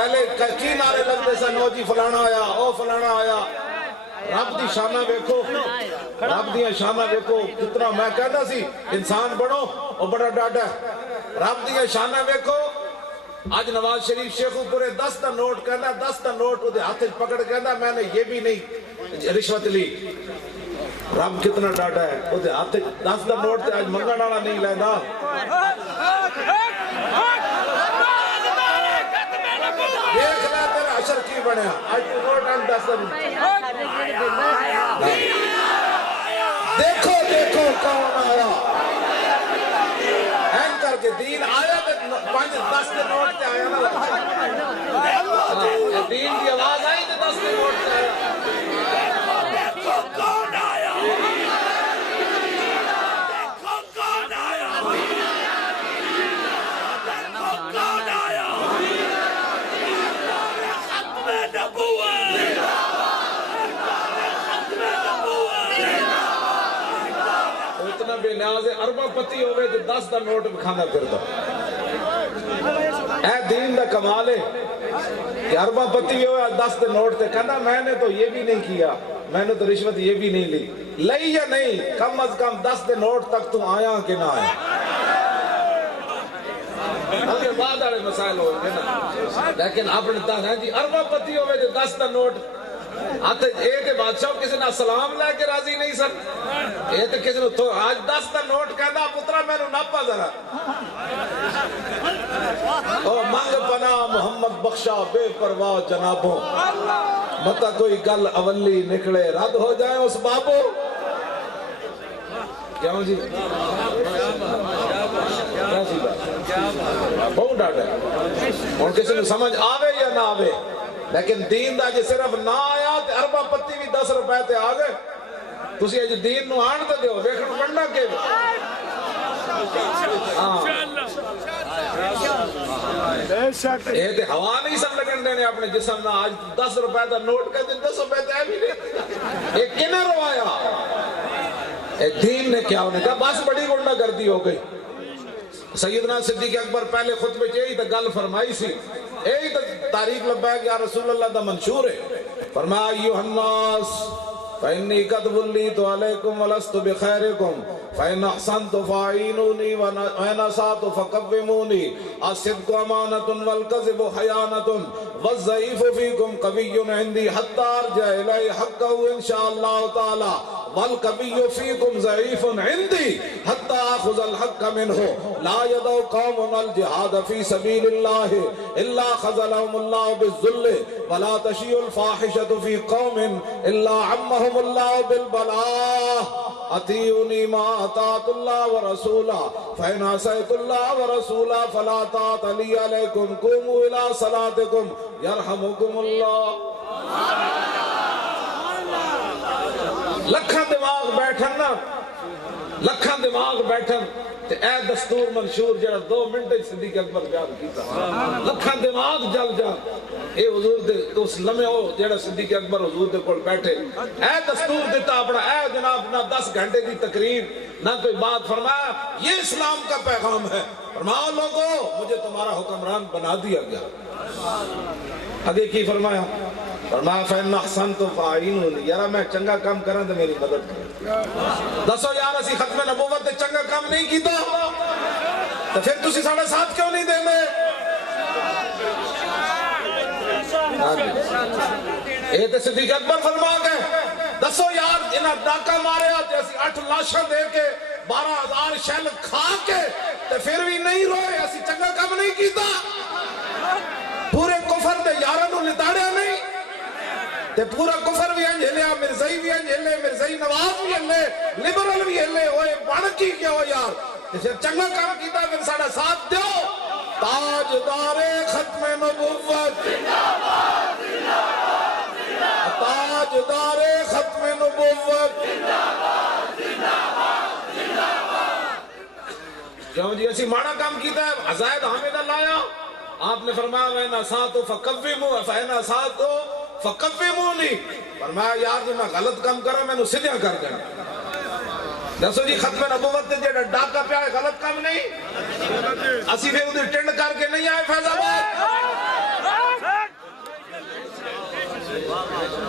پہلے کی نعرے لگتے سن او جی فلانا آیا او فلانا آیا رب دی شانہ دیکھو رب دی شانہ دیکھو کتنا میں کہنا سی انسان بڑھو او بڑا ڈاڈا ہے رب دی شانہ دیکھو آج نواز شریف شیخو پورے 10 دا نوٹ کہنا 10 دا نوٹ وہ دے ہاتھ پکڑ کہنا میں نے یہ بھی نہیں رشوت لی رب کتنا ڈاڈا ہے وہ دے ہاتھ 10 دا نوٹ تے آج منگن والا نہیں لینا دیکھ لے تیرا عشر کی بنیا آج تو نوٹ آن 10 دا دیکھو دیکھو کون آیا این کر کے دین آیا تے 5-10 دے نوٹ تے آیا نا دین کی آواز آئی تے 10 دے نوٹ تے آیا کون آیا کون آیا کون آیا ختم نبوت اتنا بے نیاز اربہ پتی ہوئے جو 10 دا نوٹ بکھانا پھر دا اے دین دا کمال ہے کہ اربہ پتی ہوئے 10 دا نوٹ تے کہنا میں نے تو یہ بھی نہیں کیا میں نے تو رشوت یہ بھی نہیں لی لئی یا نہیں کم از کم 10 دا نوٹ تک تو آیا کہ نہ آیا اگر بعد آرے مسائل ہوئے نا لیکن اپنے دس ہیں جی اربہ پتی ہوئے جو 10 دا نوٹ آتے اے تے بادشاہ کسی نے سلام لے کے راضی نہیں سر اے تے کسی نے تو آج 10 دا نوٹ کہنا پترہ میں نے نپا ذرا او منگ پنا محمد بخشا بے پرواہ جنابوں مطا کوئی گل اولی نکلے رد ہو جائے اس بابو کیا ہوں جی بہت ڈاٹا ہے اور کسی نے سمجھ آوے یا نہ آوے لیکن دین دا جی صرف نہ آیا تے اربہ پتی بھی 10 روپے تے آگئے تسی اج دین نو آن تے دیو ویکھن پڑھنا کے اے تے ہوا نہیں سب لگن دینے اپنے جسم نہ آج 10 روپے دا نوٹ کہتے 10 روپے تے بھی نہیں اے کنے روایا اے دین نے کیا انہیں کہا بس بڑی گنڈا گردی ہو گئی سیدنا صدیق اکبر پہلے خطبے چاہیے تا گل فرمائی سی اے تا تاریخ لبیک یا رسول اللہ دا منشور ہے فرمایا ایوہ الناس فإنی قد ولیت علیکم ولست بخیرکم فإن احسنت فاعینونی وإن اسأت فقومونی الصدق امانۃ والکذب خیانۃ والضعیف فیکم قوی عندی حتی ارجع الی حقہ انشاءاللہ تعالی والقوی فیکم ضعیف عندی حتی آخذ الحق منہ لا يدع قوم الجہاد فی سبیل اللہ الا خذلهم اللہ بالذل ولا تشیع الفاحشۃ فی قوم الا عمهم اللہ بالبلاء اطیعونی ما اطاعت اللہ ورسولہ فإن عصیت اللہ ورسولہ فلا طاعت لی علیکم قوموا الی صلاتکم یرحمکم اللہ لکھاں دماغ بیٹھن نا لکھاں دماغ بیٹھن تے اے دستور منشور جڑا 2 منٹ صدیق اکبر بیان کیتا لکھاں دماغ جل جا اے حضور دے اس لمحے ہو جڑا صدیق اکبر حضور دے کول بیٹھے اے دستور دیتا اپنا اے جناب نہ 10 گھنٹے کی تقریر نہ کوئی بات فرمایا یہ اسلام کا پیغام ہے فرماؤ لوگوں مجھے تمہارا حکمران بنا دیا گیا آگے کی فرمایا فرمایا فَإِنَّ أَحْسَنْتُ فَأَعِينُونِي یارا میں چنگا کام کریں تو میری مدد کریں دسو یار اسی ختم نبوت نے چنگا کام نہیں کیتا تو پھر تسی ساڑھے ساتھ کیوں نہیں دیں گے اے تے صدیق اکبر فرما گئے دسو یار انہاں ڈاکہ مارے آتے اسی 8 لاشاں دے کے 12,000 شیل کھا کے تے پھر بھی نہیں روئے اسی چنگا کام نہیں کیتا پورے کفر دے یارانوں لتاڑیا نہیں تے پورا کفر بھی انجھلیا مرزائی بھی انجھلے مرزائی نواز بھی انجھلے لیبرل بھی انجھلے ہوئے بانکی کیا ہو یار جیسے چنگا کام کیتا پھر ساڑھا ساتھ دیو تاجدار ختم نبوت تاجدار ختم نبوت کیوں جی ایسی ماڑا کام کیتا ہے عزائد حامد اللہ آیا آپ نے فرمایا وَإِنَ أَسَأْتُ فَقَوِّمُوا فَإِنَ أَسَأْتُ فَقَوِّمُونِي فرمایا یار جو میں غلط کام کرا میں نے سدھیاں کر دینا دسو جی ختم نبوت نے جیڑا ڈاکہ پہ آئے غلط کام نہیں اسی پہ ادھر ٹنڈ کر کے نہیں آئے فیض آباد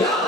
Ya